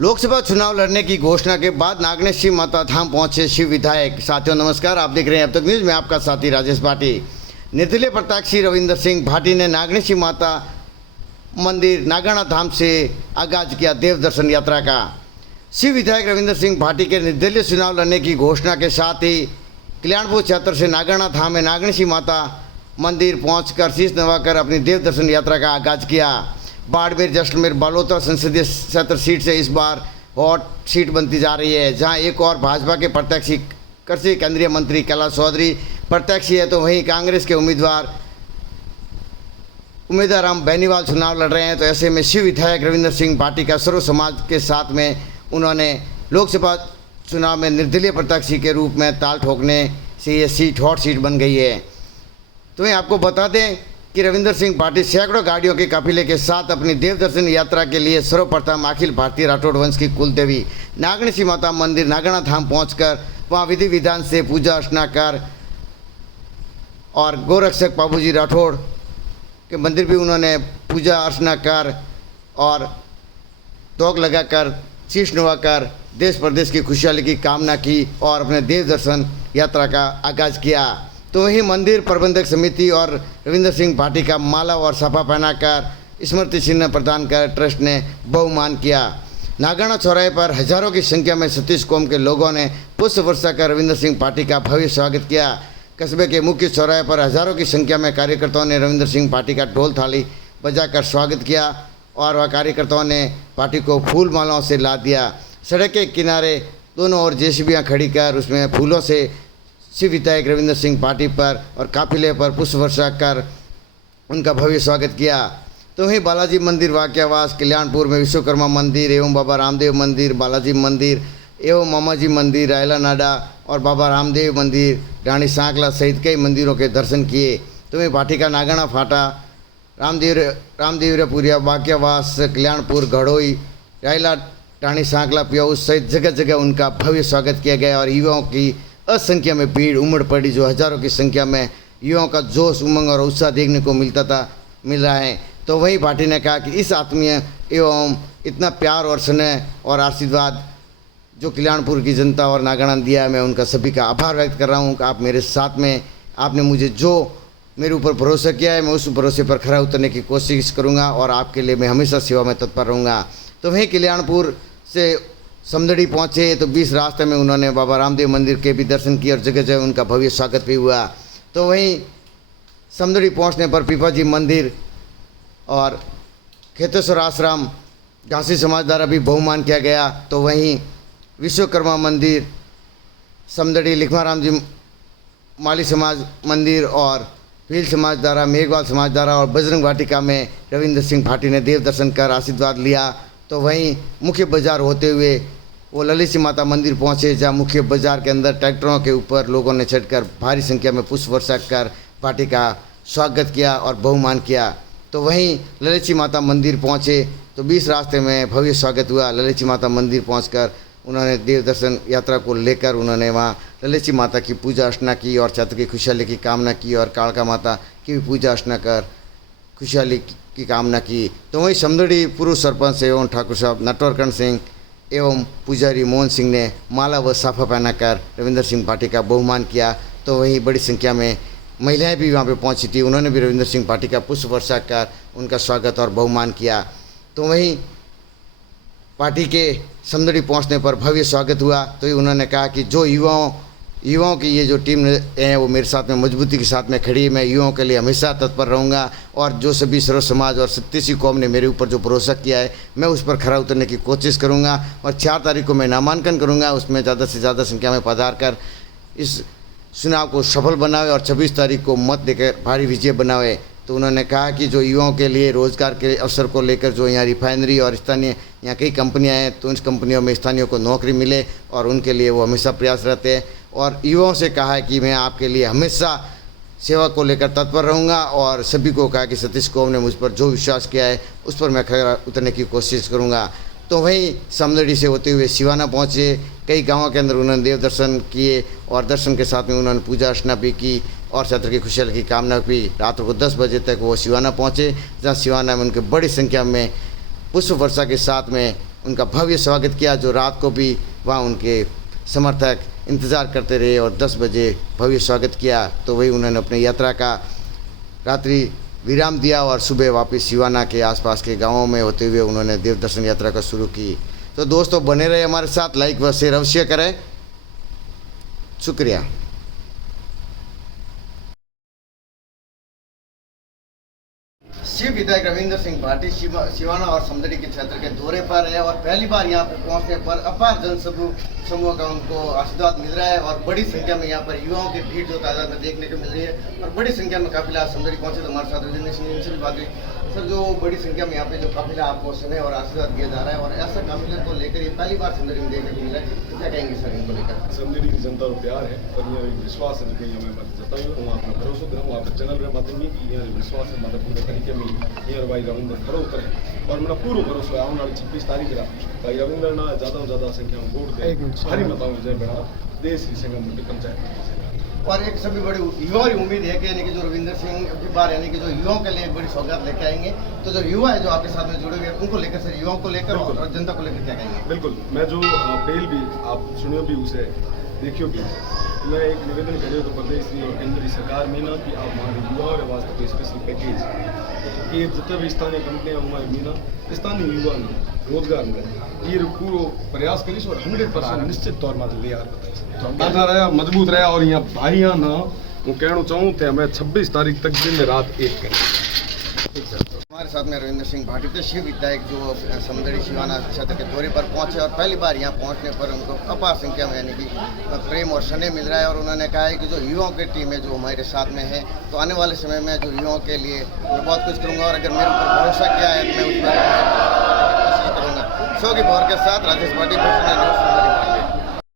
लोकसभा चुनाव लड़ने की घोषणा के बाद नागेश्वरी माता धाम पहुंचे शिव विधायक। साथियों नमस्कार, आप देख रहे हैं अब तक न्यूज़ में आपका साथी राजेश भाटी। निर्दलीय प्रत्याशी रविंदर सिंह भाटी ने नागेश्वरी माता मंदिर नागाना धाम से आगाज किया देव दर्शन यात्रा का। शिव विधायक रविंदर सिंह भाटी के निर्दलीय चुनाव लड़ने की घोषणा के साथ ही कल्याणपुर क्षेत्र से नागाना धाम में नागेश्वरी माता मंदिर पहुंचकर शीश नवाकर अपनी देव दर्शन यात्रा का आगाज किया। बाड़मेर, जैसलमेर, बालोतरा संसदीय क्षेत्र सीट से इस बार हॉट सीट बनती जा रही है, जहां एक और भाजपा के प्रत्याशी कृषि केंद्रीय मंत्री कैलाश चौधरी प्रत्याशी है, तो वहीं कांग्रेस के उम्मीदवार राम बेनीवाल चुनाव लड़ रहे हैं। तो ऐसे में शिव विधायक रविंदर सिंह भाटी का सर्व समाज के साथ में उन्होंने लोकसभा चुनाव में निर्दलीय प्रत्याशी के रूप में ताल ठोकने से ये सीट हॉट सीट बन गई है। तो मैं आपको बता दें कि रविंदर सिंह भाटी सैकड़ों गाड़ियों के काफिले के साथ अपनी देव दर्शन यात्रा के लिए सर्वप्रथम अखिल भारतीय राठौड़ वंश की कुल देवी नागेश्वरी माता मंदिर नागाना धाम पहुंचकर वहां विधि विधान से पूजा अर्चना कर और गोरक्षक बाबूजी राठौड़ के मंदिर भी उन्होंने पूजा अर्चना कर और दौग लगाकर शीश नवाकर देश प्रदेश की खुशहाली की कामना की और अपने देव दर्शन यात्रा का आगाज किया। तो वहीं मंदिर प्रबंधक समिति और रविंदर सिंह भाटी का माला और साफा पहनाकर स्मृति चिन्ह प्रदान कर ट्रस्ट ने बहुमान किया। नागाना चौराहे पर हजारों की संख्या में सतीश कौम के लोगों ने पुष्प वर्षा कर रविंदर सिंह भाटी का भव्य स्वागत किया। कस्बे के मुख्य चौराहे पर हजारों की संख्या में कार्यकर्ताओं ने रविंदर सिंह भाटी का ढोल थाली बजाकर स्वागत किया और वह कार्यकर्ताओं ने पार्टी को फूल मालाओं से लाद दिया। सड़क के किनारे दोनों ओर जेसीबियाँ खड़ी कर उसमें फूलों से शिव विधायक रविंदर सिंह भाटी पर और काफिले पर पुष्प वर्षा कर उनका भव्य स्वागत किया। तो वहीं बालाजी मंदिर, वाक्यावास, कल्याणपुर में विश्वकर्मा मंदिर एवं बाबा रामदेव मंदिर, बालाजी मंदिर एवं मामाजी मंदिर, रायला नाडा और बाबा रामदेव मंदिर, रानी सांकला सहित कई मंदिरों के दर्शन किए। तो वहीं भाटी का नागाना फाटा, रामदेवपुरिया, वाक्यावास, कल्याणपुर, घड़ोई, रायला, रानी सांकला, प्याऊस सहित जगह जगह उनका भव्य स्वागत किया गया और युवाओं की असंख्या में भीड़ उमड़ पड़ी, जो हजारों की संख्या में युवाओं का जोश, उमंग और उत्साह देखने को मिल रहा है। तो वहीं भाटी ने कहा कि इस आत्मीय एवं इतना प्यार और स्नेह और आशीर्वाद जो कल्याणपुर की जनता और नागाना ने दिया है, मैं उनका सभी का आभार व्यक्त कर रहा हूँ कि आप मेरे साथ में, आपने मुझे जो मेरे ऊपर भरोसा किया है, मैं उस भरोसे पर खरा उतरने की कोशिश करूँगा और आपके लिए मैं हमेशा सेवा में तत्पर रहूँगा। तो वहीं कल्याणपुर से समदड़ी पहुँचे तो 20 रास्ते में उन्होंने बाबा रामदेव मंदिर के भी दर्शन किए और जगह जगह उनका भव्य स्वागत भी हुआ। तो वहीं समदड़ी पहुँचने पर पीपाजी मंदिर और खेतेश्वर आश्रम घासी समाज द्वारा भी बहुमान किया गया। तो वहीं विश्वकर्मा मंदिर, समदड़ी लिखमाराम जी माली समाज मंदिर और भील समाज द्वारा, मेघवाल समाज द्वारा और बजरंग वाटिका में रविंदर सिंह भाटी ने देव दर्शन कर आशीर्वाद लिया। तो वहीं मुख्य बाजार होते हुए वो ललित माता मंदिर पहुंचे, जहां मुख्य बाजार के अंदर ट्रैक्टरों के ऊपर लोगों ने चढ़कर भारी संख्या में पुष्प वर्षा कर भाटी का स्वागत किया और बहुमान किया। तो वहीं ललित माता मंदिर पहुंचे तो 20 रास्ते में भव्य स्वागत हुआ। ललित माता मंदिर पहुंचकर उन्होंने देव दर्शन यात्रा को लेकर उन्होंने वहाँ ललित माता की पूजा अर्चना की और क्षेत्र की खुशहाली की कामना की और कालका माता की भी पूजा अर्चना कर खुशहाली की कामना की। तो वहीं समदड़ी पूर्व सरपंच एवं ठाकुर साहब नटवरकरण सिंह एवं पुजारी मोहन सिंह ने माला व साफा पहनाकर रविंदर सिंह भाटी का बहुमान किया। तो वहीं बड़ी संख्या में महिलाएं भी वहां पे पहुंची थी, उन्होंने भी रविंदर सिंह भाटी का पुष्प वर्षा कर उनका स्वागत और बहुमान किया। तो वहीं पार्टी के समदड़ी पहुंचने पर भव्य स्वागत हुआ। तो उन्होंने कहा कि जो युवाओं की ये जो टीम है वो मेरे साथ में मजबूती के साथ में खड़ी है, मैं युवाओं के लिए हमेशा तत्पर रहूँगा और जो सभी सर्व समाज और सत्तीसी कौम ने मेरे ऊपर जो भरोसा किया है, मैं उस पर खरा उतरने की कोशिश करूँगा और 4 तारीख को मैं नामांकन करूँगा, उसमें ज़्यादा से ज़्यादा संख्या में पधार कर इस चुनाव को सफल बनावे और 26 तारीख को मत देकर भारी विजय बनावे। तो उन्होंने कहा कि जो युवाओं के लिए रोज़गार के अवसर को लेकर जो यहाँ रिफाइनरी और स्थानीय यहाँ कई कंपनियाँ हैं, तो उन कंपनियों में स्थानीयों को नौकरी मिले और उनके लिए वो हमेशा प्रयास रहते हैं। और युवाओं से कहा है कि मैं आपके लिए हमेशा सेवा को लेकर तत्पर रहूँगा और सभी को कहा कि सतीश कौम ने मुझ पर जो विश्वास किया है उस पर मैं खरा उतरने की कोशिश करूँगा। तो वहीं समदड़ी से होते हुए सिवाना पहुँचे, कई गाँवों के अंदर उन्होंने देव दर्शन किए और दर्शन के साथ में उन्होंने पूजा अर्चना भी की और क्षेत्र की खुशहाली की कामना भी। रात को 10 बजे तक वो सिवाना पहुँचे, जहाँ सिवाना में उनके बड़ी संख्या में पुष्प वर्षा के साथ में उनका भव्य स्वागत किया, जो रात को भी वहाँ उनके समर्थक इंतज़ार करते रहे और 10 बजे भव्य स्वागत किया। तो वही उन्होंने अपनी यात्रा का रात्रि विराम दिया और सुबह वापस सिवाना के आसपास के गांवों में होते हुए उन्होंने देव दर्शन यात्रा का शुरू की। तो दोस्तों बने रहे हमारे साथ, लाइक व शेयर अवश्य करें। शुक्रिया। शिव विधायक रविंद्र सिंह भाटी सिवाना और समदड़ी के क्षेत्र के दौरे पर है और पहली बार यहाँ पर पहुँचने पर अपार जन समूह का उनको आशीर्वाद मिल रहा है और बड़ी संख्या में यहाँ पर युवाओं की भीड़ जो तादाद में देखने को मिल रही है और बड़ी संख्या में काफिला समदड़ी पहुंचे। तो हमारे साथ रविंद्र सिंह इनसे भी बात हुई। सर, जो बड़ी संख्या में यहाँ पे जो काफिला आपको स्नेह और आशीर्वाद दिया जा रहा है और ऐसा काफिले को लेकर ये पहली बार समदड़ी में देखने को मिला है, तो क्या कहेंगे सर इनको लेकर? समदड़ी की जनता को प्यार है और ये विश्वास है जो मैं जताई हूँ, अपना भरोसा दूँ वहाँ पर चैनल में बातें की यहाँ विश्वास है मतलब पूरे तरीके में यहाँ भाई रविंद्र खड़ो उतरे और मेरा पूरा भरोसा है आने वाली 26 तारीख रहा भाई रविंद्र ना ज़्यादा से ज़्यादा संख्या में वोट दे हरी माताओं विजय बना देश की संगम में पंचायत। और एक सभी बड़ी युवाओं की उम्मीद है कि यानी कि जो रविंद्र सिंह की बार यानी कि जो युवाओं के लिए एक बड़ी सौगात लेके आएंगे, तो जो युवा है जो आपके साथ में जुड़े हुए हैं उनको लेकर सर, युवाओं को लेकर और जनता को लेकर क्या कहेंगे? बिल्कुल, मैं जो पहल भी आप सुनियो भी उसे देखियो भी, मैं एक निवेदन करियो तो प्रदेश और केंद्रीय सरकार में ना कि आप हमारे युवाओं के वास्ते स्पेशल पैकेज कि जितने भी स्थानीय कंपनियां हमारे मीना स्थानीय युवा ने रोजगार में ये पूरा प्रयास करीस और 100% निश्चित तौर पर ले आ रहा मजबूत रहा और यहाँ भाई यहाँ ना वो कहना चाहूँ तो मैं 26 तारीख तक दिन में रात एक करें। हमारे साथ में रविंद्र सिंह भाटी थे, शिव विधायक जो समदड़ी सिवाना क्षेत्र के दौरे पर पहुंचे और पहली बार यहाँ पहुंचने पर उनको अपार संख्या में यानी कि प्रेम और स्नेह मिल रहा है और उन्होंने कहा है कि जो युवाओं की टीम है जो हमारे साथ में है, तो आने वाले समय में जो युवाओं के लिए मैं बहुत कुछ करूँगा और अगर मेरे ऊपर भरोसा किया है तो मैं उस पर कोशिश करूँगा। शो की खबर के साथ राजेश भाटी,